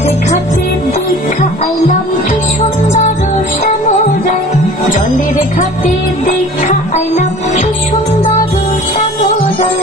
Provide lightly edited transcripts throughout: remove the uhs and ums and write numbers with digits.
জলের ঘাটে দেখা আইলাম কি সুন্দর শ্যামরায়, জলের ঘাটে দেখা আইলাম কি সুন্দর শ্যামরায়।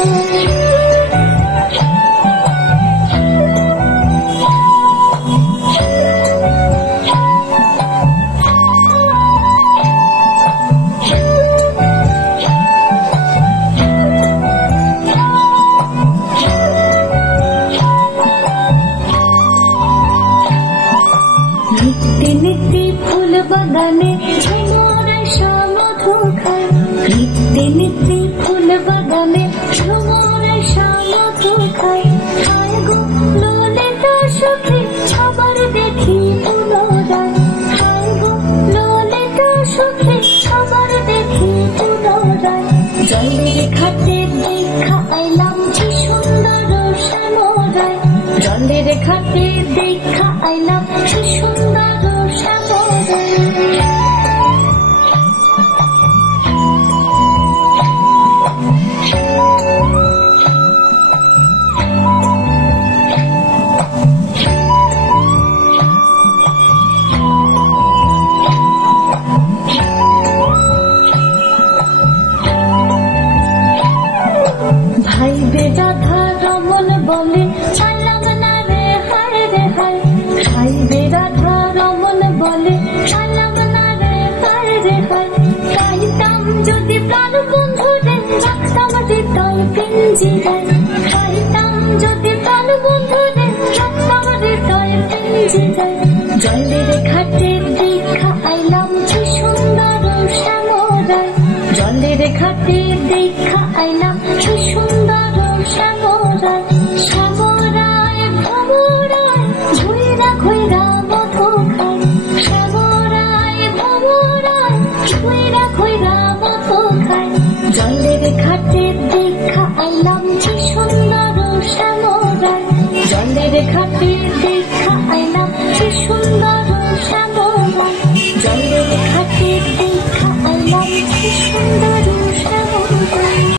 নিত্যে নিত্যে ফুল বাগানে ঝুমুরে মধু খায়, নিত্যে নিত্যে ফুল বাগানে ঝুমুরে মধু খায়। খায় গো ললিতা সখী সবার দেখি পুনরায়, খায় গো ললিতা সখী সবার দেখি পুনরায়। জলের ঘাটে দেখা আইলাম কি সুন্দর শ্যামরায়, জলের ঘাটে দেখা আইলাম কি সুন্দর শ্যামরায়। ভাই বেরাধা রমন বলে চাইলাম না রে হায় রে হায়, ভাই বেরাধা রমন বলে চাইলাম না রে হায় রে হায়। পাইতাম যদি প্রাণ বন্ধু রে রাখতাম হৃদয় পিঞ্জিরায়, পাইতাম যদি প্রাণ বন্ধু রে রাখতাম হৃদয় পিঞ্জিরায়। জলের ঘাটে দেখা আইলাম কি সুন্দর শ্যামরায়, জলের ঘাটে দেখা আইলাম কি সুন্দর শ্যামরায়। শ্যামরায় ভ্রমরায় ঘুইরা ঘুইরা মধু খায়, শ্যামরায় ভ্রমরায় ঘুইরা ঘুইরা মধু খায়। জলের ঘাটে দেখা আইলাম কি সুন্দর শ্যামরায়, জলের ঘাটে দেখা আইলাম কি সুন্দর